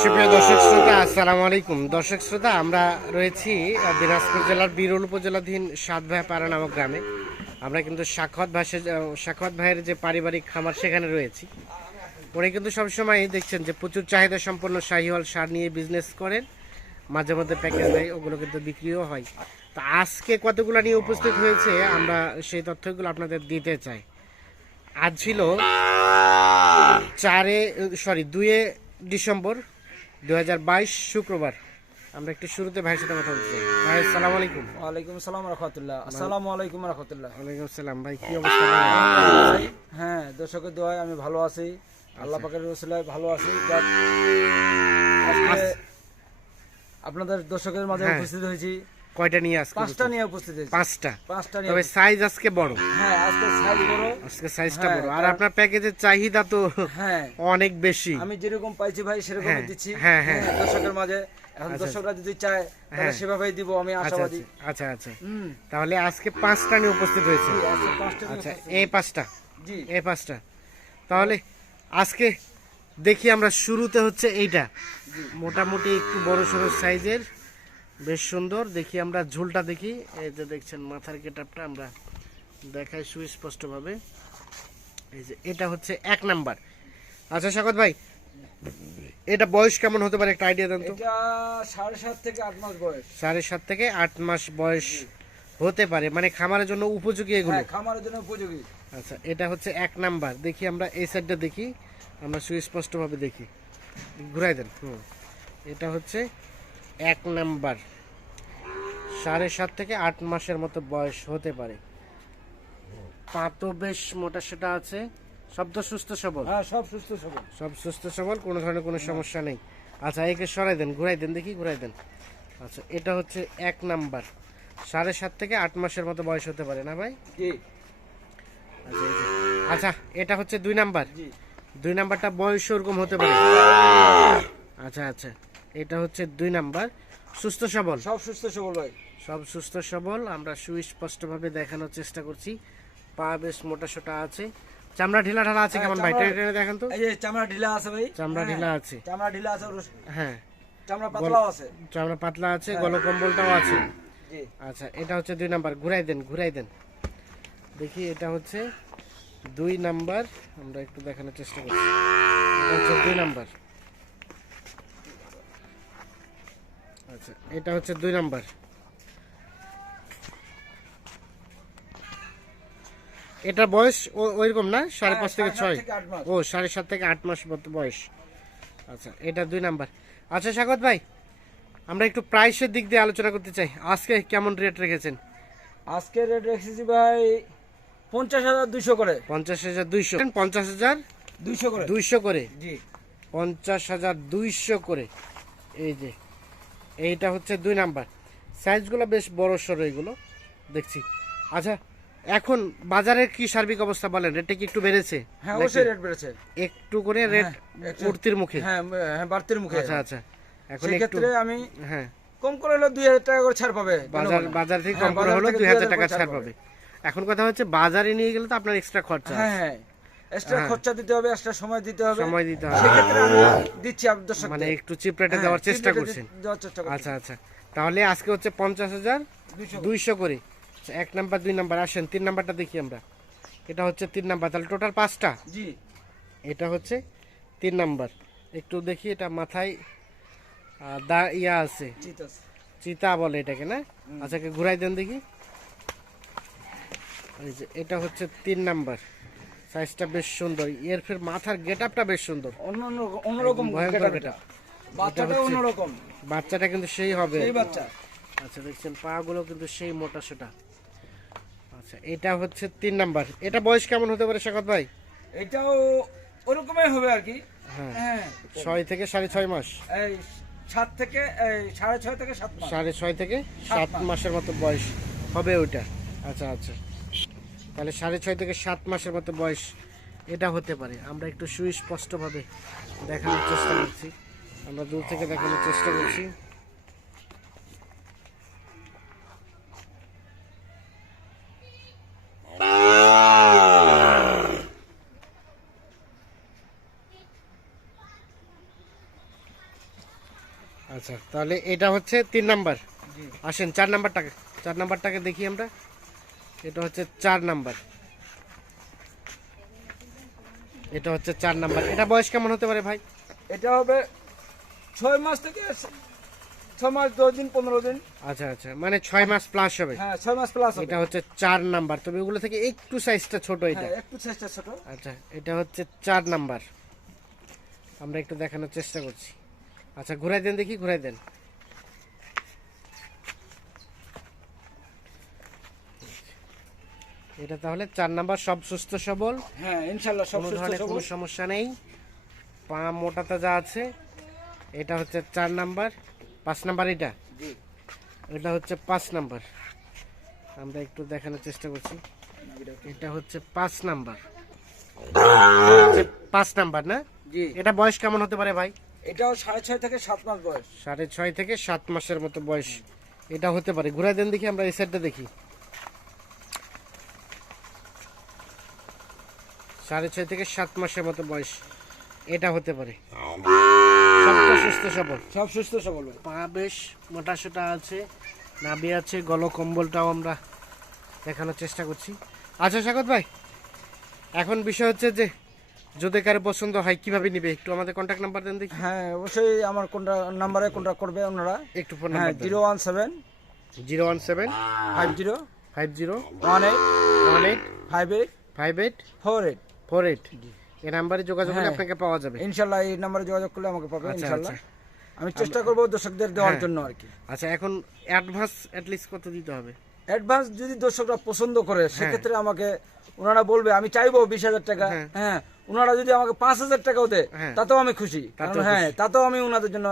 সুপ্রিয় দর্শক শ্রোতা, আসসালামু আলাইকুম। দর্শক শ্রোতা, আমরা রয়েছি দিনাজপুর জেলার বিরল উপজেলাধীন সাত ভাই পাড়া নামক গ্রামে। আমরা কিন্তু সাক্ষাৎ ভাষে সাক্ষাৎ ভাইয়ের যে পারিবারিক খামার সেখানে রয়েছি। উনি কিন্তু সবসময় দেখছেন যে প্রচুর চাহিদা সম্পন্ন শাহিওয়াল সার নিয়ে বিজনেস করেন। মাঝে মধ্যে প্যাকেজ দেয়, ওগুলো কিন্তু বিক্রিও হয়। তো আজকে কতগুলো নিয়ে উপস্থিত হয়েছে, আমরা সেই তথ্যগুলো আপনাদের দিতে চাই। আজ ছিল চারে সরি দুয়ে ডিসেম্বর দুই হাজার বাইশ শুক্রবার। আমরা একটু শুরুতে ভাইয়ের সাথে কথা বলছি। ভাই আসসালামু আলাইকুম। ওয়ালাইকুম আসসালাম রহমতুল্লাহ। আসসালামু আলাইকুম রহমতুল্লাহ। ওয়ালাইকুম আসসালাম ভাই কি অবস্থা? হ্যাঁ দর্শকের দোয়ায় আমি ভালো আছি। আল্লাহ পাকের রসুলায় ভালো আছি। আপনাদের দর্শকের মাঝে হ্যাঁ। উপস্থিত হয়েছি। কয়টা নিয়ে আজকে পাঁচটা নিয়ে উপস্থিত হয়েছি। পাঁচটা। পাঁচটা নিয়ে তবে সাইজ আজকে বড়। হ্যাঁ আজকে সাইজ বড়। আজকে সাইজটা হ্যাঁ, বড়। আর আপনার প্যাকেজের চাহিদা তো হ্যাঁ। অনেক বেশি। আমি যেরকম পাইছি ভাই সেরকম হ্যাঁ, দিচ্ছি। হ্যাঁ, হ্যাঁ। হ্যাঁ, দর্শকের মাঝে। এখন আচ্ছা, দর্শকরা যদি চায় তাহলে। সেভাবেই দিব আমি আচ্ছা আশাবাদী। আচ্ছা, আচ্ছা। আচ্ছা তাহলে আজকে পাঁচটা নিয়ে উপস্থিত হয়েছে। আচ্ছা এই পাঁচটা। জি। এই পাঁচটা। তাহলে আজকে দেখি আমরা শুরুতে হচ্ছে এইটা। মোটামুটি একটু বড় সড়ো সাইজের বেশ সুন্দর। দেখি আমরা ঝুলটা দেখি। এই যে দেখছেন মাথার গেটআপটা আমরা দেখাই সুস্পষ্টভাবে। এই যে এটা হচ্ছে এক নাম্বার। আচ্ছা স্বাগত ভাই এটা বয়স কেমন হতে পারে একটা আইডিয়া দেন তো? এটা সাড়ে সাত থেকে আট মাস বয়স। সাড়ে সাত থেকে আট মাস বয়স হতে পারে। মানে খামারের জন্য উপযোগী এগুলো? হ্যাঁ খামারের জন্য উপযোগী। আচ্ছা এটা হচ্ছে এক নাম্বার। দেখি আমরা এই সাইডটা দেখি। আমরা সুস্পষ্টভাবে দেখি। ঘুরাই দেন। হুম। এটা হচ্ছে এক নাম্বার। সাড়ে সাত থেকে আট মাসের মতো বয়স হতে পারে। পা তো বেশ মোটা সেটা আছে। সব তো সুস্থ সবল। হ্যাঁ সব সুস্থ সবল। সব সুস্থ সবল কোনো ধরনের কোনো সমস্যা নেই। আচ্ছা একে সরাই দেন ঘুরাই দেন দেখি ঘুরাই দেন। আচ্ছা এটা হচ্ছে এক নাম্বার। সাড়ে সাত থেকে আট মাসের মতো বয়স হতে পারে না ভাই? আচ্ছা। আচ্ছা এটা হচ্ছে দুই নাম্বার। দুই নাম্বারটা বয়স ওরকম হতে পারে। আচ্ছা আচ্ছা। এটা হচ্ছে দুই নাম্বার। সুস্থ সবল। সব সুস্থ সবল ভাই। সব সুস্থ সবল। আমরা সুস্পষ্টভাবে দেখানোর চেষ্টা করছি। পা বেশ মোটা সোটা আছে। চামড়া ঢিলা ঢালা আছে কেমন ভাই? টেনে দেখান তো। এই যে চামড়া ঢিলা আছে ভাই। চামড়া হ্যাঁ, ঢিলা আছে। চামড়া ঢিলা আছে হ্যাঁ। চামড়া পাতলাও আছে। চামড়া পাতলা আছে হ্যাঁ। গলকম্বলটাও আছে। জি। আচ্ছা এটা হচ্ছে দুই নাম্বার। ঘুরাই দেন ঘুরাই দেন। দেখি এটা হচ্ছে দুই নাম্বার। আমরা একটু দেখানোর চেষ্টা করছি। এটা হচ্ছে দুই নাম্বার। আচ্ছা এটা হচ্ছে দুই নাম্বার। এটা বয়স ওইরকম না? সাড়ে হ্যাঁ, পাঁচ থেকে ছয়? থেকে মাস। ও সাড়ে সাত থেকে আট মাস মতো বয়স। আচ্ছা এটা দুই নাম্বার। আচ্ছা স্বাগত ভাই। আমরা একটু প্রাইসের দিক দিয়ে আলোচনা করতে চাই। আজকে কেমন রেট রেখেছেন? আজকে রেট রেখেছি ভাই পঞ্চাশ হাজার দুইশো করে। পঞ্চাশ হাজার দুইশো। পঞ্চাশ হাজার দুইশো করে। দুইশো করে? জি। পঞ্চাশ হাজার দুইশো করে। এই যে এইটা হচ্ছে দুই নাম্বার। সাইজগুলো বেশ বড় সড়ো এগুলো। দেখছি। আচ্ছা এখন বাজারের কি সার্বিক অবস্থা বলেন? রেটটা কি একটু বেড়েছে? হ্যাঁ অবশ্যই রেট বেড়েছে। একটু করে রেট হ্যাঁ, উঠতির মুখে? হ্যাঁ হ্যাঁ বাড়তির মুখে। আচ্ছা আচ্ছা। এখন একটু সেক্ষেত্রে আমি হ্যাঁ। কম করে হলে দুই হাজার টাকা করে ছাড় পাবে। বাজার বাজার থেকে হ্যাঁ, কম করে হলো দুই হাজার 2000 টাকা ছাড় পাবে। এখন কথা হচ্ছে বাজারে নিয়ে গেলে তো আপনার এক্সট্রা খরচা হ্যাঁ হ্যাঁ। এক্সট্রা হ্যাঁ। খরচা দিতে হবে এক্সট্রা সময় দিতে হবে। সময় দিতে হবে। সেক্ষেত্রে আমি দিচ্ছি আপনার দর্শকদের। মানে একটু চিপ রেটে হ্যাঁ, দেওয়ার চেষ্টা করছেন। দেওয়ার চেষ্টা আচ্ছা আচ্ছা। তাহলে আজকে হচ্ছে পঞ্চাশ হাজার দুইশো। দুইশো করে। আচ্ছা, এক নাম্বার দুই নাম্বার আসেন তিন নাম্বারটা দেখি আমরা। এটা হচ্ছে তিন নাম্বার তাহলে টোটাল পাঁচটা? জি। এটা হচ্ছে তিন নাম্বার। একটু দেখি এটা মাথায় দা ইয়া আছে। চিতা বলে এটাকে না? আচ্ছা কে ঘুরাই দেন দেখি। এটা হচ্ছে তিন নাম্বার। সাইজটা বেশ সুন্দর। এর ফের মাথার গেটআপটা বেশ সুন্দর। অন্য অন্য অন্যরকম getup। এটা। বাচ্চাটা অন্যরকম। বাচ্চাটা কিন্তু সেই হবে। সেই বাচ্চা। আচ্ছা দেখছেন পা গুলো কিন্তু সেই মোটা সেটা। আচ্ছা এটা হচ্ছে তিন নাম্বার। এটা বয়স কেমন হতে পারে শেখত ভাই? এটাও ওরকমই হবে আর কি। হ্যাঁ। হ্যাঁ। ছয় থেকে সাড়ে ছয় মাস। এই সাত থেকে সাড়ে ছয় থেকে সাত মাস। সাড়ে ছয় থেকে সাত মাসের মতো বয়স হবে ওইটা। আচ্ছা আচ্ছা। তাহলে সাড়ে ছয় থেকে সাত মাসের মতো বয়স এটা হতে পারে। আমরা একটু সুস্পষ্টভাবে দেখানোর চেষ্টা করছি। আমরা দূর থেকে দেখানোর চেষ্টা করছি। আচ্ছা তাহলে এটা হচ্ছে তিন নাম্বার। আসেন চার নাম্বারটাকে চার নাম্বারটাকে দেখি আমরা। এটা হচ্ছে চার নাম্বার। এটা হচ্ছে চার নাম্বার। এটা বয়স কেমন হতে পারে ভাই? এটা হবে ছয় মাস থেকে ছয় মাস দশ দিন পনেরো দিন। আচ্ছা আচ্ছা। মানে ছয় মাস প্লাস হবে। হ্যাঁ ছয় মাস প্লাস এটা হচ্ছে চার নাম্বার। তবে ওগুলো থেকে একটু সাইজটা ছোট এটা। হ্যাঁ একটু ছোট। আচ্ছা এটা হচ্ছে চার নাম্বার। আমরা একটু দেখানোর চেষ্টা করছি। আচ্ছা ঘুরাই দেন দেখি ঘুরাই দেন। এটা তাহলে চার নাম্বার সব সুস্থ সবল? হ্যাঁ ইনশাল্লাহ সব সুস্থ সবল কোনো সমস্যা নেই। পা মোটা তাজা আছে। এটা হচ্ছে চার নাম্বার। পাঁচ নাম্বার এটা? জি। এটা হচ্ছে পাঁচ নাম্বার। আমরা একটু দেখানোর চেষ্টা করছি। এটা হচ্ছে পাঁচ নাম্বার। পাঁচ নাম্বার না? জি। এটা বয়স কেমন হতে পারে ভাই? এটাও সাড়ে ছয় থেকে সাত মাস বয়স। সাড়ে ছয় থেকে সাত মাসের মতো বয়স। এটা হতে পারে। ঘুরাই দেন দেখি আমরা এই সাইডটা দেখি। সাড়ে ছয় থেকে সাত মাসের মতো বয়স। এটা হতে পারে। সবটা সুস্থ সবল। সব সুস্থ সবল পা বেশ মোটা সোটা আছে নাভি আছে গল কম্বলটাও আমরা দেখানোর চেষ্টা করছি। আচ্ছা স্বাগত ভাই। এখন বিষয় হচ্ছে যে যদি কারও পছন্দ হয় কীভাবে নিবে? একটু আমাদের কন্ট্যাক্ট নাম্বার দেন দেখি। হ্যাঁ অবশ্যই আমার কোনটা নাম্বারে কোনটা করবে ওনারা একটু ফোন হ্যাঁ number zero one seven zero one seven five zero five zero one eight one eight five eight five eight four eight four eight এই নাম্বারে যোগাযোগ করলে হ্যাঁ। আপনাকে পাওয়া যাবে। ইনশাল্লাহ এই নাম্বারে যোগাযোগ করলে আমাকে পাবে আচ্ছা, ইনশাল্লাহ। আমি চেষ্টা করব দর্শকদের দেওয়ার হ্যাঁ। জন্য আর কি আচ্ছা এখন অ্যাডভান্স অ্যাটলিস্ট কত দিতে হবে? অ্যাডভান্স যদি দর্শকরা পছন্দ করে হ্যাঁ। সেক্ষেত্রে আমাকে ওনারা বলবে আমি চাইব বিশ হাজার টাকা। হ্যাঁ। ওনারা যদি আমাকে পাঁচ হাজার টাকাও দেয়। তাতেও আমি খুশি। কারণ হ্যাঁ তাতেও আমি ওনাদের জন্য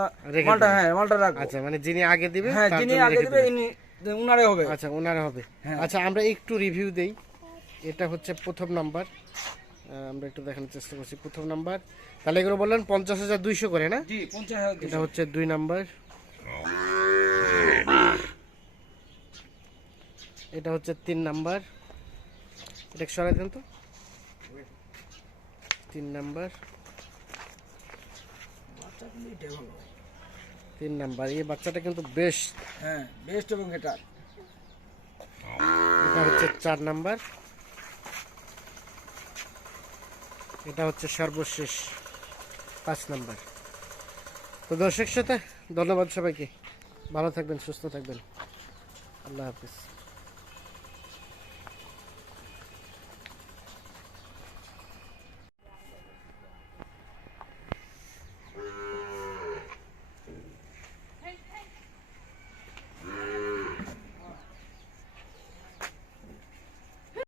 মালটা হ্যাঁ মালটা রাখব। আচ্ছা মানে যিনি আগে দিবে হ্যাঁ যিনি আগে দেবে। ইনি উনারে হবে। আচ্ছা ওনারা হবে। আচ্ছা আমরা একটু রিভিউ দেই। এটা হচ্ছে প্রথম নাম্বার আমরা একটু দেখানোর চেষ্টা করছি। প্রথম নাম্বার তাহলে এগুলো বললেন পঞ্চাশ হাজার দুইশো করে না? এটা হচ্ছে দুই নাম্বার। এটা হচ্ছে তিন নাম্বার। এটা সরাই দেন তো। তিন নাম্বার। তিন নাম্বার। এই বাচ্চাটা কিন্তু বেশ হ্যাঁ বেস্ট এবং এটা। এটা হচ্ছে চার নাম্বার। এটা হচ্ছে সর্বশেষ পাঁচ নাম্বার। তো দর্শক সাথে ধন্যবাদ সবাইকে। ভালো থাকবেন, সুস্থ থাকবেন। আল্লাহ হাফিজ।